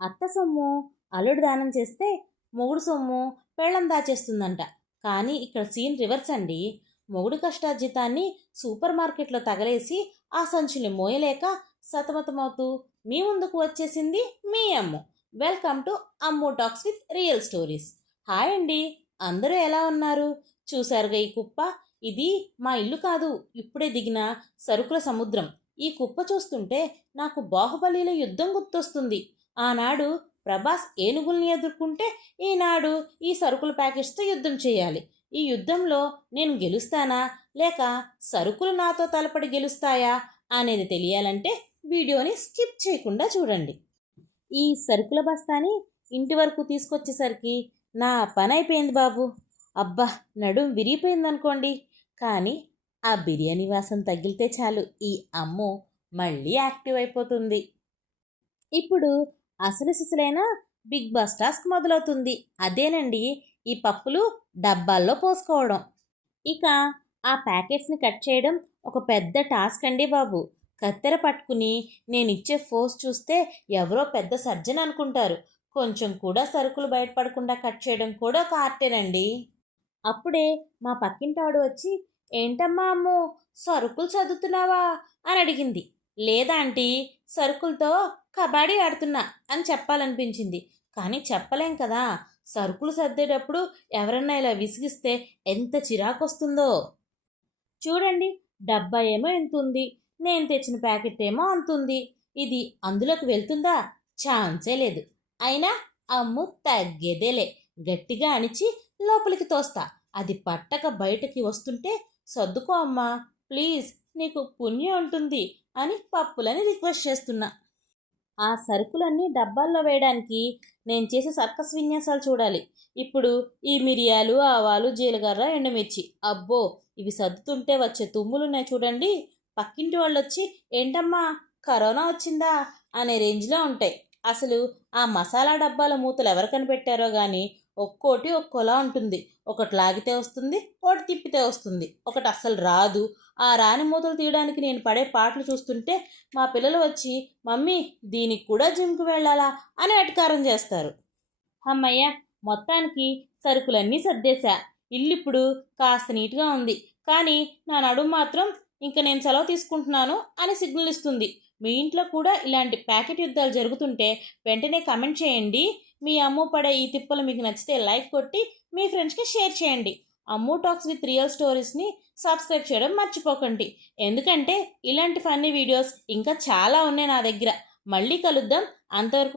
అత్త సొమ్ము అల్లుడు దానం చేస్తే మొగుడు సొమ్ము పెళ్ళం దాచేస్తుందంట. కానీ ఇక్కడ సీన్ రివర్స్ అండి. మొగుడు కష్టార్జితాన్ని సూపర్ మార్కెట్లో తగలేసి ఆ సంచుని మోయలేక సతమతమవుతూ మీ ముందుకు వచ్చేసింది మీ Ammu. Welcome to Ammu talks with real stories. Hi అండి, అందరూ ఎలా ఉన్నారు? చూశారుగా ఈ కుప్ప? ఇది మా ఇల్లు కాదు, ఇప్పుడే దిగిన సరుకుల సముద్రం. ఈ కుప్ప చూస్తుంటే నాకు బాహుబలిలో యుద్ధం గుర్తొస్తుంది. ఆనాడు ప్రభాస్ ఏనుగుల్ని ఎదుర్కొంటే ఈనాడు ఈ సరుకుల ప్యాకెట్స్తో యుద్ధం చేయాలి. ఈ యుద్ధంలో నేను గెలుస్తానా లేక సరుకులు నాతో తలపడి గెలుస్తాయా అనేది తెలియాలంటే వీడియోని స్కిప్ చేయకుండా చూడండి. ఈ సరుకుల బస్తాని ఇంటి వరకు తీసుకొచ్చేసరికి నా పని అయిపోయింది బాబు. అబ్బా, నడుం విరిగిపోయిందనుకోండి. కానీ ఆ బిర్యానీ వాసన తగిలితే చాలు ఈ అమ్ము మళ్ళీ యాక్టివ్ అయిపోతుంది. ఇప్పుడు అసలు సిసలైన బిగ్ బాస్ టాస్క్ మొదలవుతుంది. అదేనండి, ఈ పప్పులు డబ్బాల్లో పోసుకోవడం. ఇక ఆ ప్యాకెట్స్ని కట్ చేయడం ఒక పెద్ద టాస్క్ అండి బాబు. కత్తెర పట్టుకుని నేనిచ్చే ఫోర్స్ చూస్తే ఎవరో పెద్ద సర్జన్ అనుకుంటారు. కొంచెం కూడా సరుకులు బయటపడకుండా కట్ చేయడం కూడా ఒక ఆర్టేనండి. అప్పుడే మా పక్కింటావిడ వచ్చి, ఏంటమ్మా అమ్ము, సరుకులు చదువుతున్నావా అని అడిగింది. లేదా ఆంటీ, సరుకులతో కబడ్డీ ఆడుతున్నా అని చెప్పాలనిపించింది. కానీ చెప్పలేం కదా. సరుకులు సర్దేటప్పుడు ఎవరన్నా ఇలా విసిగిస్తే ఎంత చిరాకు వస్తుందో. చూడండి, డబ్బా ఏమో ఎంతుంది, నేను తెచ్చిన ప్యాకెట్ ఏమో అంతుంది. ఇది అందులోకి వెళ్తుందా? ఛాన్సే లేదు. అయినా అమ్ము తగ్గేదేలే. గట్టిగా అణిచి లోపలికి తోస్తా. అది పట్టక బయటకి వస్తుంటే, సర్దుకో అమ్మా ప్లీజ్, నీకు పుణ్యం ఉంటుంది అని పప్పులని రిక్వెస్ట్ చేస్తున్నా. ఆ సరుకులన్నీ డబ్బాల్లో వేయడానికి నేను చేసే సర్కస్ విన్యాసాలు చూడాలి. ఇప్పుడు ఈ మిరియాలు, ఆవాలు, జీలకర్ర, ఎండుమిర్చి, అబ్బో ఇవి సర్దుతుంటే వచ్చే తుమ్ములున్నాయి చూడండి. పక్కింటి వాళ్ళు వచ్చి, ఏంటమ్మా కరోనా వచ్చిందా అనే రేంజ్లో ఉంటాయి. అసలు ఆ మసాలా డబ్బాల మూతలు ఎవరు కనిపెట్టారో కానీ ఒక్కోటి ఒక్కోలా ఉంటుంది. ఒకటి లాగితే వస్తుంది, ఒకటి తిప్పితే వస్తుంది, ఒకటి అస్సలు రాదు. ఆ రాని మూతలు తీయడానికి నేను పడే పాటలు చూస్తుంటే మా పిల్లలు వచ్చి, మమ్మీ దీనికి కూడా జిమ్కి వెళ్ళాలా అని వెటకారం చేస్తారు. అమ్మయ్య, మొత్తానికి సరుకులన్నీ సర్దేశా. ఇల్లు ఇప్పుడు కాస్త నీట్గా ఉంది. కానీ నా నడుము మాత్రం ఇంక నేను సెలవు తీసుకుంటున్నాను అని సిగ్నల్ ఇస్తుంది. మీ ఇంట్లో కూడా ఇలాంటి ప్యాకెట్ యుద్ధాలు జరుగుతుంటే వెంటనే కమెంట్ చేయండి. మీ అమ్ము పడే ఈ తిప్పలు మీకు నచ్చితే లైక్ కొట్టి మీ ఫ్రెండ్స్కి షేర్ చేయండి. అమ్ము టాక్స్ విత్ రియల్ స్టోరీస్ని సబ్స్క్రైబ్ చేయడం మర్చిపోకండి. ఎందుకంటే ఇలాంటి ఫన్నీ వీడియోస్ ఇంకా చాలా ఉన్నాయి నా దగ్గర. మళ్ళీ కలుద్దాం. అంతవరకు